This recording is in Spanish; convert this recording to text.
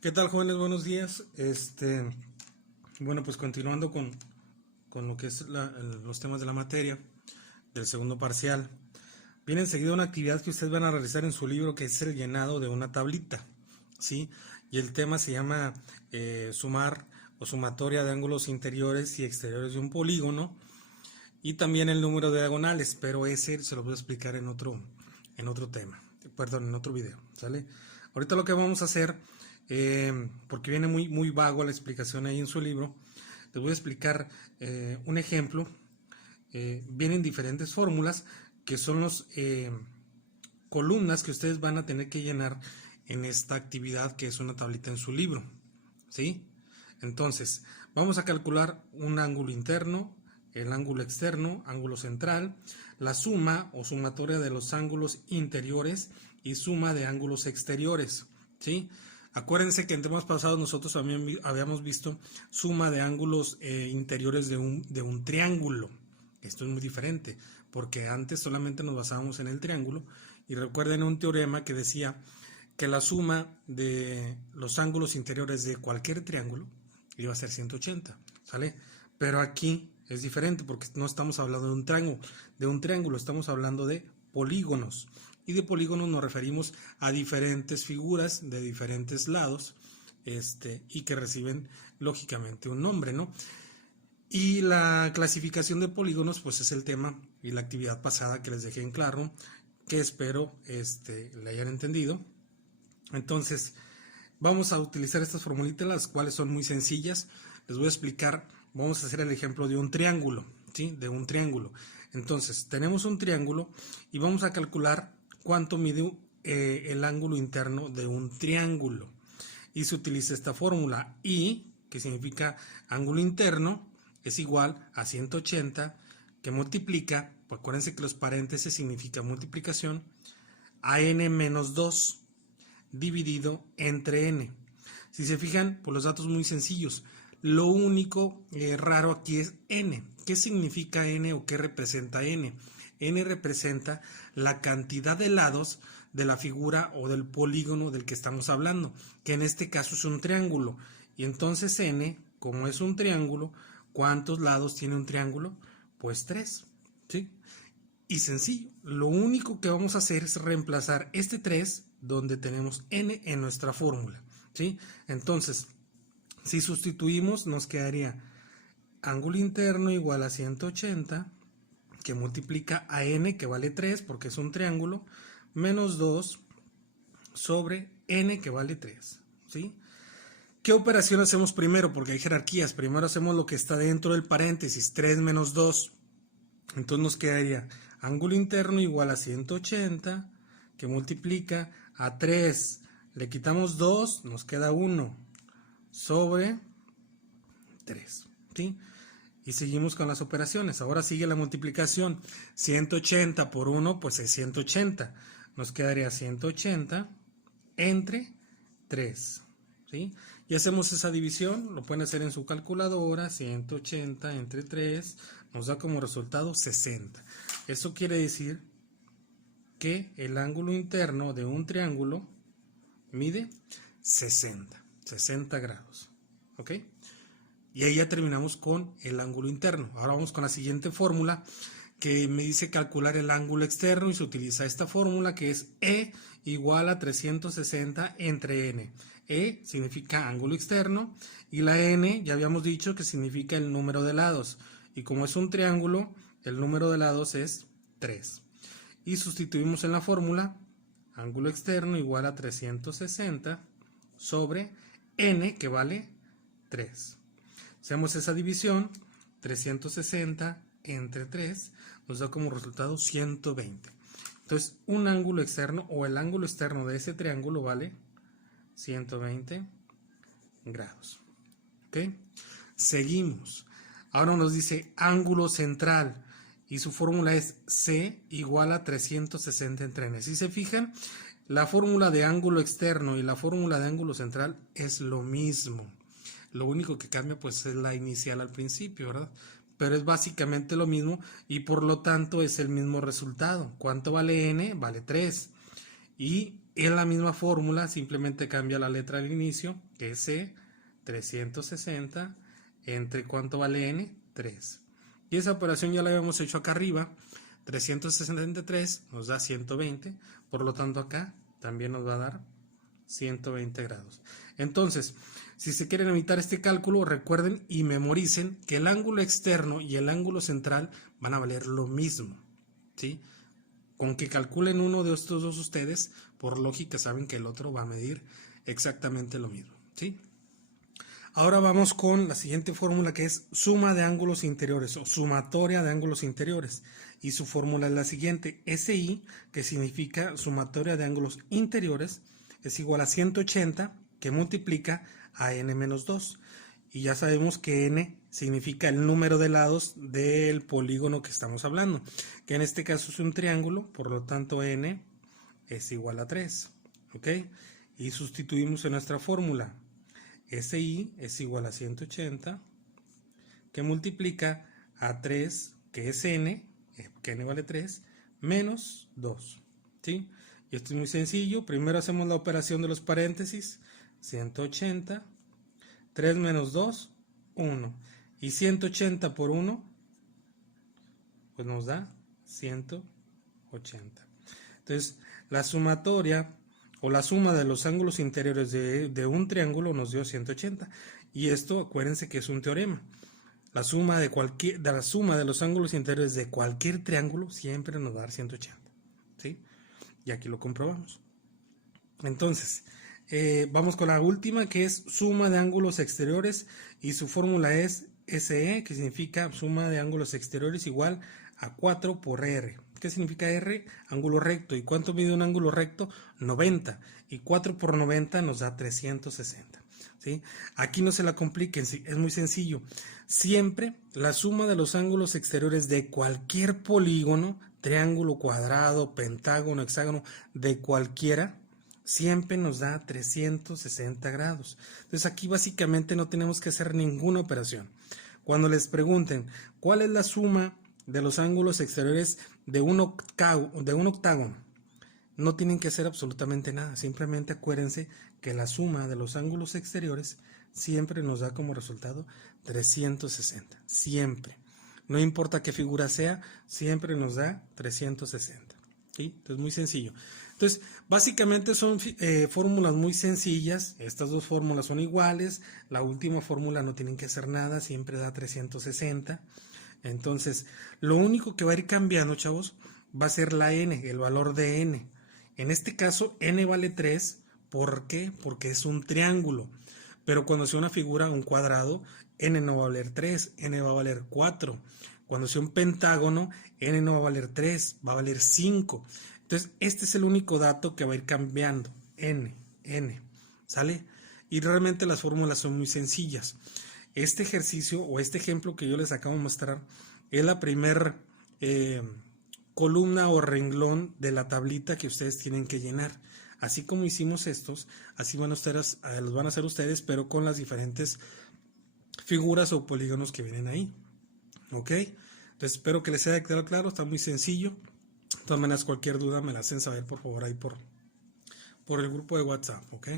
¿Qué tal, jóvenes? Buenos días. Bueno, pues continuando con lo que es los temas de la materia del segundo parcial. Viene enseguida una actividad que ustedes van a realizar en su libro, que es el llenado de una tablita, ¿sí? Y el tema se llama sumar o sumatoria de ángulos interiores y exteriores de un polígono, y también el número de diagonales, pero ese se lo voy a explicar en otro tema, perdón, en otro video, ¿sale? Ahorita lo que vamos a hacer, porque viene muy vago la explicación ahí en su libro, les voy a explicar un ejemplo. Vienen diferentes fórmulas que son los columnas que ustedes van a tener que llenar en esta actividad, que es una tablita en su libro, ¿sí? Entonces, vamos a calcular un ángulo interno, el ángulo externo, ángulo central, la suma o sumatoria de los ángulos interiores y suma de ángulos exteriores, ¿sí? Acuérdense que en temas pasados nosotros también habíamos visto suma de ángulos interiores de un triángulo. Esto es muy diferente, porque antes solamente nos basábamos en el triángulo, y recuerden un teorema que decía que la suma de los ángulos interiores de cualquier triángulo iba a ser 180, ¿sale? Pero aquí es diferente, porque no estamos hablando de un triángulo, estamos hablando de polígonos, y de polígonos nos referimos a diferentes figuras de diferentes lados, y que reciben lógicamente un nombre, ¿no? Y la clasificación de polígonos, pues es el tema y la actividad pasada que les dejé en claro, que espero le hayan entendido. Entonces, vamos a utilizar estas formulitas, las cuales son muy sencillas. Les voy a explicar, vamos a hacer el ejemplo de un triángulo, ¿sí? De un triángulo. Entonces, tenemos un triángulo y vamos a calcular cuánto mide el ángulo interno de un triángulo. Y se utiliza esta fórmula I, que significa ángulo interno, es igual a 180, que multiplica, pues acuérdense que los paréntesis significa multiplicación, a n menos 2 dividido entre n. Si se fijan, pues los datos muy sencillos. Lo único raro aquí es n. ¿Qué significa n o qué representa n? N representa la cantidad de lados de la figura o del polígono del que estamos hablando, que en este caso es un triángulo. Y entonces n, como es un triángulo, ¿cuántos lados tiene un triángulo? Pues 3, ¿sí? Y sencillo, lo único que vamos a hacer es reemplazar este 3 donde tenemos n en nuestra fórmula, ¿sí? Entonces, si sustituimos, nos quedaría ángulo interno igual a 180, que multiplica a n, que vale 3 porque es un triángulo, menos 2 sobre n, que vale 3, ¿sí? ¿Qué operación hacemos primero? Porque hay jerarquías. Primero hacemos lo que está dentro del paréntesis, 3 menos 2. Entonces nos quedaría ángulo interno igual a 180, que multiplica a 3. Le quitamos 2, nos queda 1 sobre 3, ¿sí? Y seguimos con las operaciones. Ahora sigue la multiplicación. 180 por 1, pues es 180. Nos quedaría 180 entre 3, ¿sí? Y hacemos esa división, lo pueden hacer en su calculadora. 180 entre 3 nos da como resultado 60. Eso quiere decir que el ángulo interno de un triángulo mide 60 grados, ¿ok? Y ahí ya terminamos con el ángulo interno. Ahora vamos con la siguiente fórmula, que me dice calcular el ángulo externo, y se utiliza esta fórmula, que es E igual a 360 entre N. E significa ángulo externo y la N ya habíamos dicho que significa el número de lados. Y como es un triángulo, el número de lados es 3. Y sustituimos en la fórmula ángulo externo igual a 360 sobre N, que vale 3. Hacemos esa división, 360 entre 3 nos da como resultado 120. Entonces, un ángulo externo o el ángulo externo de ese triángulo vale 120 grados. ¿Ok? Seguimos. Ahora nos dice ángulo central y su fórmula es C igual a 360 entre N. Si se fijan, la fórmula de ángulo externo y la fórmula de ángulo central es lo mismo. Lo único que cambia pues es la inicial al principio, ¿verdad? Pero es básicamente lo mismo y por lo tanto es el mismo resultado. ¿Cuánto vale n? Vale 3. Y es la misma fórmula, simplemente cambia la letra al inicio, que es C, 360, entre ¿cuánto vale n? 3. Y esa operación ya la habíamos hecho acá arriba, 363 nos da 120, por lo tanto acá también nos va a dar 120 grados. Entonces, si se quieren evitar este cálculo, recuerden y memoricen que el ángulo externo y el ángulo central van a valer lo mismo, ¿sí? Con que calculen uno de estos dos ustedes, por lógica saben que el otro va a medir exactamente lo mismo, ¿sí? Ahora vamos con la siguiente fórmula, que es suma de ángulos interiores o sumatoria de ángulos interiores. Y su fórmula es la siguiente: SI, que significa sumatoria de ángulos interiores, es igual a 180, que multiplica a n menos 2. Y ya sabemos que n significa el número de lados del polígono que estamos hablando, que en este caso es un triángulo, por lo tanto n es igual a 3. ¿Ok? Y sustituimos en nuestra fórmula. SI es igual a 180, que multiplica a 3, que es n, que n vale 3, menos 2, ¿sí? Y esto es muy sencillo. Primero hacemos la operación de los paréntesis, 180, 3 menos 2, 1. Y 180 por 1, pues nos da 180. Entonces, la sumatoria o la suma de los ángulos interiores de un triángulo nos dio 180. Y esto, acuérdense que es un teorema. La suma de los ángulos interiores de cualquier triángulo siempre nos va a dar 180. ¿Sí? Y aquí lo comprobamos. Entonces, vamos con la última, que es suma de ángulos exteriores, y su fórmula es SE, que significa suma de ángulos exteriores igual a 4 por R. ¿Qué significa R? Ángulo recto. ¿Y cuánto mide un ángulo recto? 90. Y 4 por 90 nos da 360. ¿Sí? Aquí no se la compliquen, es muy sencillo. Siempre la suma de los ángulos exteriores de cualquier polígono, triángulo, cuadrado, pentágono, hexágono, de cualquiera, siempre nos da 360 grados. Entonces aquí básicamente no tenemos que hacer ninguna operación. Cuando les pregunten cuál es la suma de los ángulos exteriores de un octágono, no tienen que hacer absolutamente nada. Simplemente acuérdense que la suma de los ángulos exteriores siempre nos da como resultado 360. Siempre. No importa qué figura sea, siempre nos da 360. ¿Sí? Entonces, muy sencillo. Entonces, básicamente son fórmulas muy sencillas. Estas dos fórmulas son iguales. La última fórmula no tienen que hacer nada, siempre da 360. Entonces, lo único que va a ir cambiando, chavos, va a ser la n, el valor de n. En este caso, n vale 3. ¿Por qué? Porque es un triángulo. Pero cuando sea una figura, un cuadrado, n no va a valer 3, n va a valer 4. Cuando sea un pentágono, n no va a valer 3, va a valer 5. Entonces, este es el único dato que va a ir cambiando. N. ¿Sale? Y realmente las fórmulas son muy sencillas. Este ejercicio o este ejemplo que yo les acabo de mostrar es la primera columna o renglón de la tablita que ustedes tienen que llenar. Así como hicimos estos, así los van a hacer ustedes, pero con las diferentes figuras o polígonos que vienen ahí. ¿Ok? Entonces espero que les haya quedado claro, está muy sencillo. De todas maneras, cualquier duda me la hacen saber, por favor, ahí por el grupo de WhatsApp. ¿Ok?